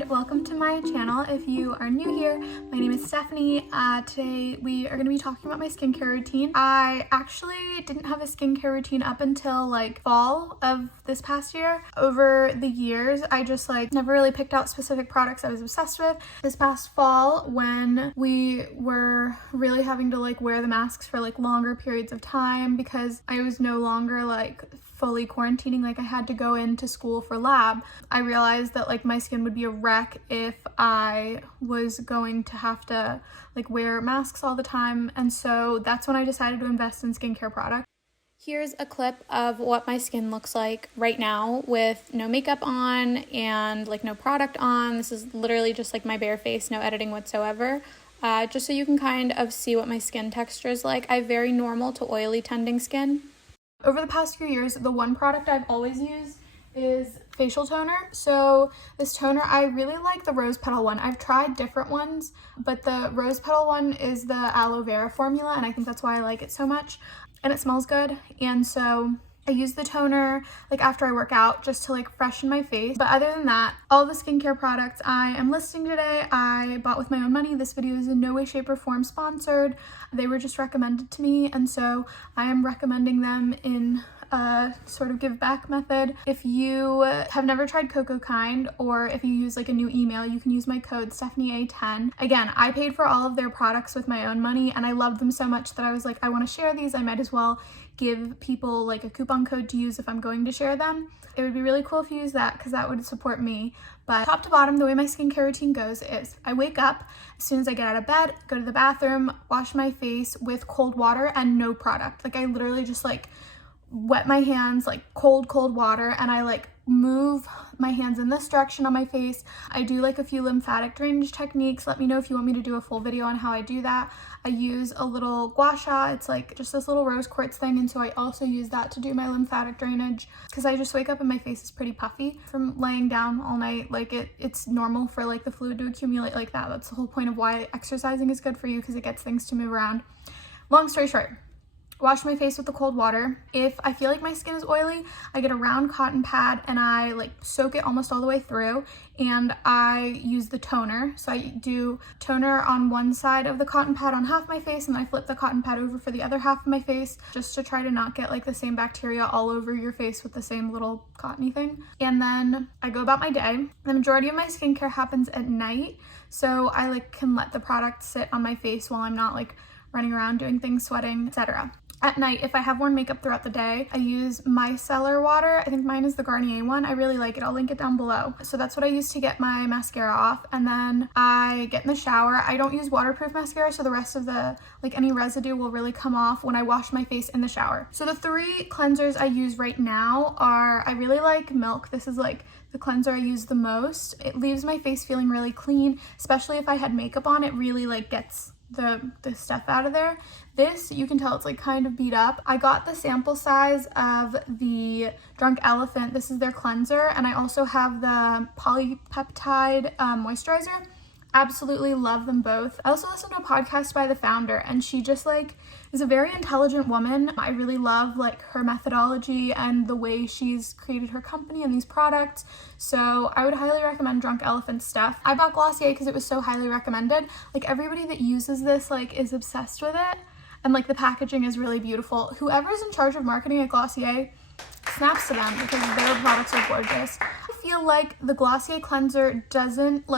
and welcome to my channel. If you are new here, my name is Stephanie. Today we are going to be talking about my skincare routine. I actually didn't have a skincare routine up until like fall of this past year. Over the years, I just never really picked out specific products I was obsessed with. This past fall, when we were really having to wear the masks for longer periods of time because I was no longer fully quarantining, I had to go into school for lab, I realized that my skin would be a wreck if I was going to have to wear masks all the time. And so that's when I decided to invest in skincare products. Here's a clip of what my skin looks like right now with no makeup on and no product on. This is literally just my bare face, no editing whatsoever. Just so you can kind of see what my skin texture is like. I have very normal to oily tending skin. Over the past few years, the one product I've always used is facial toner. So this toner, I really like the rose petal one. I've tried different ones, but the rose petal one is the aloe vera formula, and I think that's why I like it so much. And it smells good, and so I use the toner after I work out just to freshen my face. But other than that, all the skincare products I am listing today, I bought with my own money. This video is in no way, shape, or form sponsored. They were just recommended to me, and so I am recommending them in a sort of give back method. If you have never tried Cocokind, or if you use a new email, you can use my code StephanieA10. Again, I paid for all of their products with my own money, and I loved them so much that I was I want to share these. I might as well give people a coupon code to use if I'm going to share them. It would be really cool if you use that because that would support me. But top to bottom, the way my skincare routine goes is I wake up, as soon as I get out of bed, go to the bathroom, wash my face with cold water and no product. I literally just wet my hands, cold water, and I move my hands in this direction on my face. I do a few lymphatic drainage techniques. Let me know if you want me to do a full video on how I do that. I use a little gua sha. It's just this little rose quartz thing, and so I also use that to do my lymphatic drainage because I just wake up and my face is pretty puffy from laying down all night. It's normal for the fluid to accumulate like that. That's the whole point of why exercising is good for you, because it gets things to move around. Long story short, wash my face with the cold water. If I feel my skin is oily, I get a round cotton pad and I soak it almost all the way through, and I use the toner. So I do toner on one side of the cotton pad on half my face, and then I flip the cotton pad over for the other half of my face, just to try to not get the same bacteria all over your face with the same little cottony thing. And then I go about my day. The majority of my skincare happens at night, so I can let the product sit on my face while I'm not running around doing things, sweating, etc. At night, if I have worn makeup throughout the day, I use micellar water. I think mine is the Garnier one. I really like it. I'll link it down below. So that's what I use to get my mascara off. And then I get in the shower. I don't use waterproof mascara, so the rest of the, any residue will really come off when I wash my face in the shower. So the three cleansers I use right now are, I really like Milk. This is the cleanser I use the most. It leaves my face feeling really clean, especially if I had makeup on. It really gets the stuff out of there. This, you can tell it's kind of beat up. I got the sample size of the Drunk Elephant. This is their cleanser, and I also have the polypeptide moisturizer. Absolutely love them both. I also listened to a podcast by the founder, and she just is a very intelligent woman. I really love her methodology and the way she's created her company and these products. So I would highly recommend Drunk Elephant stuff. I bought Glossier because it was so highly recommended. Everybody that uses this is obsessed with it, and the packaging is really beautiful. Whoever's in charge of marketing at Glossier, snaps to them because their products are gorgeous. I feel the Glossier cleanser doesn't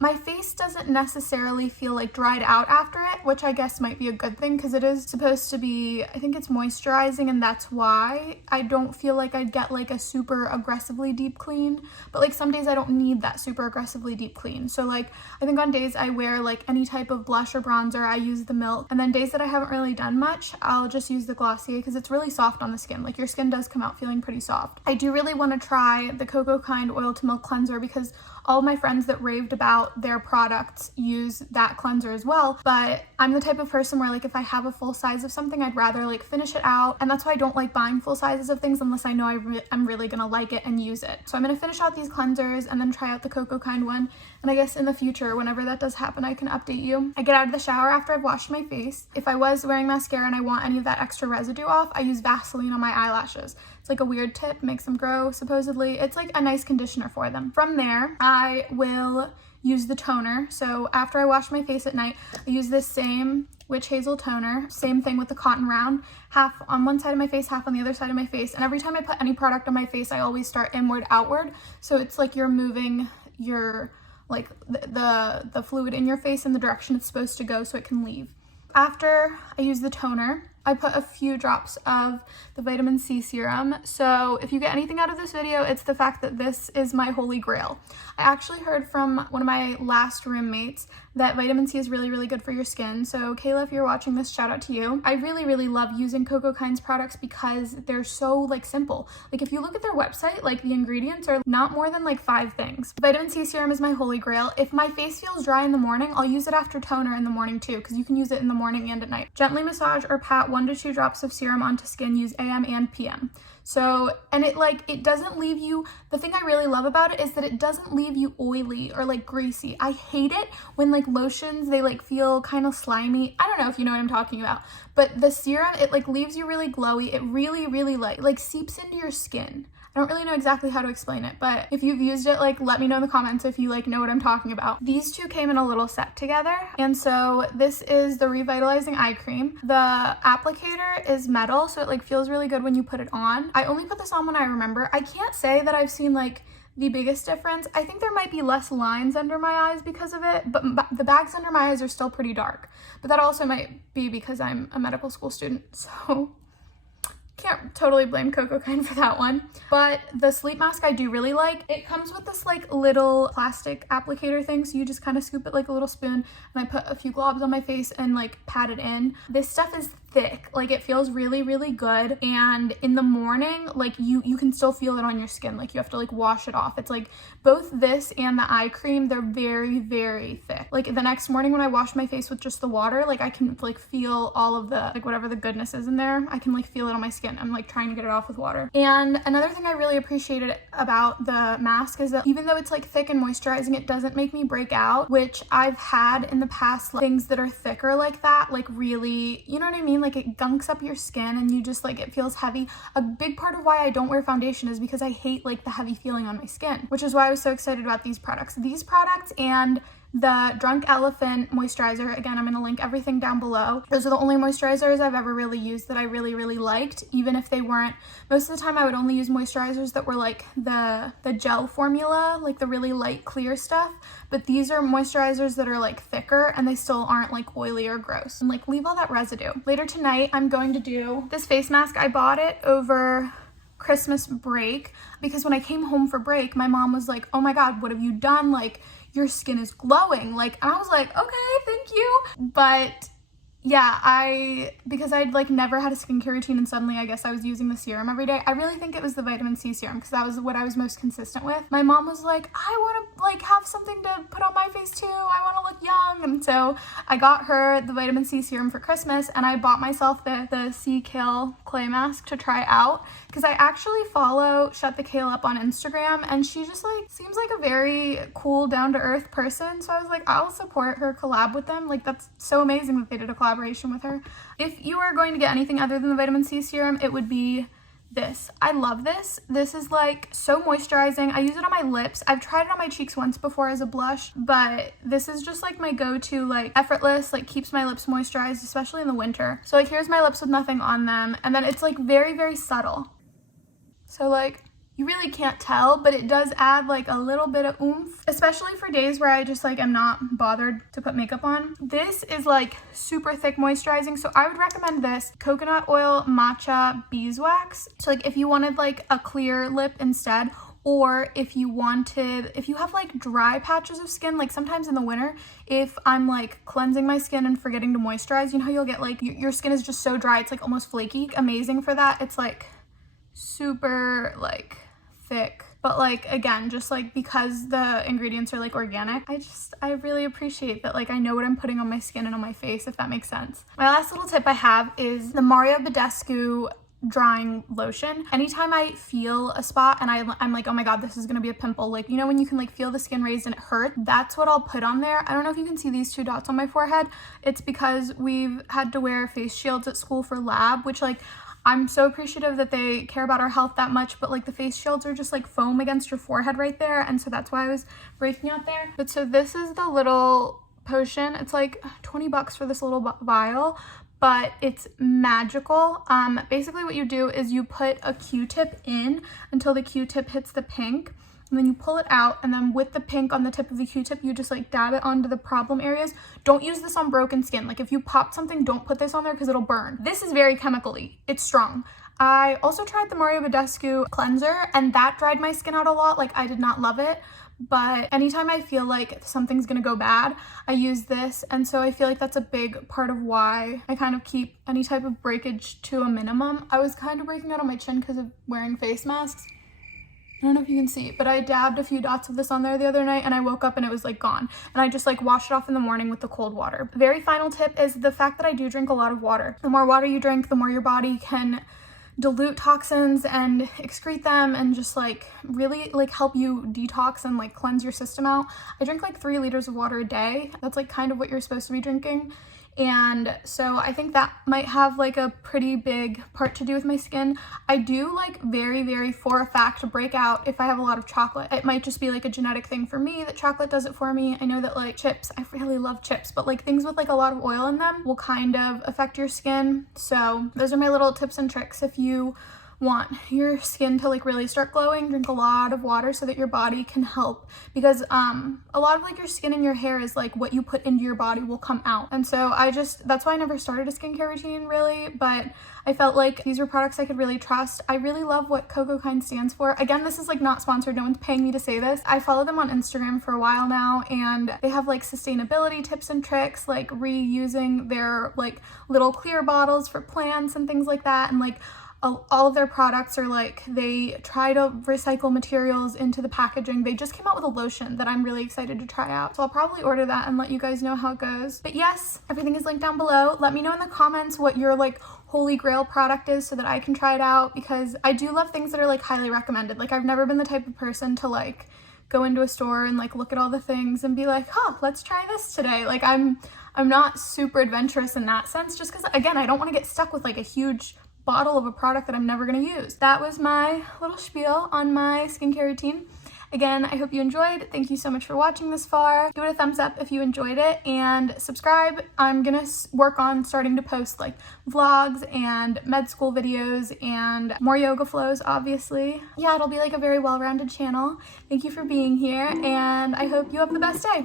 my face doesn't necessarily feel dried out after it, which I guess might be a good thing because it is supposed to be, I think it's moisturizing, and that's why I don't feel I'd get a super aggressively deep clean. But some days I don't need that super aggressively deep clean. So I think on days I wear any type of blush or bronzer, I use the Milk. And then days that I haven't really done much, I'll just use the Glossier because it's really soft on the skin. Your skin does come out feeling pretty soft. I do really want to try the Cocokind Oil to Milk cleanser because all my friends that raved about their products use that cleanser as well, but I'm the type of person where like if I have a full size of something, I'd rather like finish it out, and that's why I don't like buying full sizes of things unless I know I'm really gonna like it and use it. So I'm gonna finish out these cleansers and then try out the Cocokind one, and I guess in the future, whenever that does happen, I can update you. I get out of the shower after I've washed my face. If I was wearing mascara and I want any of that extra residue off, I use Vaseline on my eyelashes. It's like a weird tip, makes them grow supposedly. It's like a nice conditioner for them. From there, I will use the toner. So after I wash my face at night, I use this same Witch Hazel toner. Same thing with the cotton round, half on one side of my face, half on the other side of my face. And every time I put any product on my face, I always start inward, outward. So it's like you're moving your like the fluid in your face in the direction it's supposed to go so it can leave. After I use the toner, I put a few drops of the vitamin C serum. So if you get anything out of this video, it's the fact that this is my holy grail. I actually heard from one of my last roommates that vitamin C is really, really good for your skin. So Kayla, if you're watching this, shout out to you. I really, really love using Cocokind's products because they're so like simple. Like if you look at their website, like the ingredients are not more than like 5 things. Vitamin C serum is my holy grail. If my face feels dry in the morning, I'll use it after toner in the morning too, because you can use it in the morning and at night. Gently massage or pat 1 to 2 drops of serum onto skin. Use AM and PM. So, and it doesn't leave you, the thing I really love about it is that it doesn't leave you oily or like greasy. I hate it when like lotions, they like feel kind of slimy. I don't know if you know what I'm talking about, but the serum, it like leaves you really glowy. It really, really like seeps into your skin. I don't really know exactly how to explain it, but if you've used it, like let me know in the comments if you like know what I'm talking about. These two came in a little set together, and so this is the revitalizing eye cream. The applicator is metal, so it like feels really good when you put it on. I only put this on when I remember. I can't say that I've seen like the biggest difference. I think there might be less lines under my eyes because of it, but the bags under my eyes are still pretty dark. But that also might be because I'm a medical school student, so can't totally blame Cocokind for that one. But the sleep mask I do really like. It comes with this like little plastic applicator thing, so you just kind of scoop it like a little spoon, and I put a few globs on my face and like pat it in. This stuff is thick, like it feels really, really good, and in the morning like you can still feel it on your skin, like you have to like wash it off. It's like both this and the eye cream, they're very, very thick. Like the next morning when I wash my face with just the water, like I can like feel all of the like whatever the goodness is in there. I can like feel it on my skin. I'm like trying to get it off with water. And another thing I really appreciated about the mask is that even though it's like thick and moisturizing, it doesn't make me break out, which I've had in the past, like, things that are thicker like that, like really, you know what I mean? Like it gunks up your skin and you just like, it feels heavy. A big part of why I don't wear foundation is because I hate like the heavy feeling on my skin, which is why I was so excited about these products. These products and the Drunk Elephant moisturizer, again, I'm going to link everything down below. Those are the only moisturizers I've ever really used that I really, really liked, even if they weren't, most of the time I would only use moisturizers that were like the gel formula, like the really light clear stuff, but these are moisturizers that are like thicker and they still aren't like oily or gross, and like leave all that residue. Later tonight, I'm going to do this face mask. I bought it over Christmas break because when I came home for break, my mom was like, oh my God, what have you done? Like, your skin is glowing. Like, and I was like, okay, thank you. But yeah, because I'd like never had a skincare routine and suddenly I guess I was using the serum every day. I really think it was the vitamin C serum because that was what I was most consistent with. My mom was like, I want to like have something to put on my face too. I want to look young. And so I got her the vitamin C serum for Christmas, and I bought myself the Sea Kale clay mask to try out because I actually follow Shut the Kale Up on Instagram, and she just like seems like a very cool, down-to-earth person. So I was like, I'll support her collab with them. Like, that's so amazing that they did a collaboration with her. If you are going to get anything other than the vitamin C serum, it would be this. I love this. This is like so moisturizing. I use it on my lips. I've tried it on my cheeks once before as a blush, but this is just like my go-to, like effortless, like keeps my lips moisturized, especially in the winter. So like here's my lips with nothing on them, and then it's like very, very subtle. So like you really can't tell, but it does add like a little bit of oomph, especially for days where I just like am not bothered to put makeup on. This is like super thick moisturizing, so I would recommend this coconut oil matcha beeswax. So like if you wanted like a clear lip instead, or if you have like dry patches of skin, like sometimes in the winter, if I'm like cleansing my skin and forgetting to moisturize, you know how you'll get like your skin is just so dry, it's like almost flaky. Amazing for that. It's like super like thick But like, again, just like because the ingredients are like organic, I really appreciate that like I know what I'm putting on my skin and on my face, if that makes sense. My last little tip I have is the Mario Badescu drying lotion. Anytime I feel a spot and I'm like, oh my god, this is gonna be a pimple, like, you know, when you can like feel the skin raised and it hurts, that's what I'll put on there. I don't know if you can see these 2 dots on my forehead. It's because we've had to wear face shields at school for lab, which like I'm so appreciative that they care about our health that much, but like the face shields are just like foam against your forehead right there, and so that's why I was breaking out there. But so this is the little potion. It's like 20 bucks for this little vial, but it's magical. Basically what you do is you put a Q-tip in until the Q-tip hits the pink, and then you pull it out, and then with the pink on the tip of the Q-tip, you just like dab it onto the problem areas. Don't use this on broken skin. Like if you pop something, don't put this on there because it'll burn. This is very chemically. It's strong. I also tried the Mario Badescu cleanser, and that dried my skin out a lot. Like I did not love it. But anytime I feel like something's gonna go bad, I use this, and so I feel like that's a big part of why I kind of keep any type of breakage to a minimum. I was kind of breaking out on my chin because of wearing face masks. I don't know if you can see, but I dabbed a few dots of this on there the other night, and I woke up and it was like gone. And I just like washed it off in the morning with the cold water. Very final tip is the fact that I do drink a lot of water. The more water you drink, the more your body can dilute toxins and excrete them and just like really like help you detox and like cleanse your system out. I drink like 3 liters of water a day. That's like kind of what you're supposed to be drinking. And so I think that might have like a pretty big part to do with my skin. I do like very for a fact break out if I have a lot of chocolate. It might just be like a genetic thing for me that chocolate does it for me. I know that like chips, I really love chips, but like things with like a lot of oil in them will kind of affect your skin. So those are my little tips and tricks. If you want your skin to like really start glowing, drink a lot of water so that your body can help, because a lot of like your skin and your hair is like what you put into your body will come out. And so that's why I never started a skincare routine really, but I felt like these were products I could really trust. I really love what Cocokind stands for. Again, this is like not sponsored, no one's paying me to say this. I follow them on Instagram for a while now, and they have like sustainability tips and tricks, like reusing their like little clear bottles for plants and things like that, and like all of their products are like, they try to recycle materials into the packaging. They just came out with a lotion that I'm really excited to try out, so I'll probably order that and let you guys know how it goes. But yes, everything is linked down below. Let me know in the comments what your like holy grail product is so that I can try it out, because I do love things that are like highly recommended. Like I've never been the type of person to like go into a store and like look at all the things and be like, oh, let's try this today. Like I'm not super adventurous in that sense, just because again, I don't want to get stuck with like a huge bottle of a product that I'm never going to use. That was my little spiel on my skincare routine. Again, I hope you enjoyed. Thank you so much for watching this far. Give it a thumbs up if you enjoyed it, and subscribe. I'm gonna work on starting to post like vlogs and med school videos and more yoga flows, obviously. Yeah, it'll be like a very well-rounded channel. Thank you for being here, and I hope you have the best day.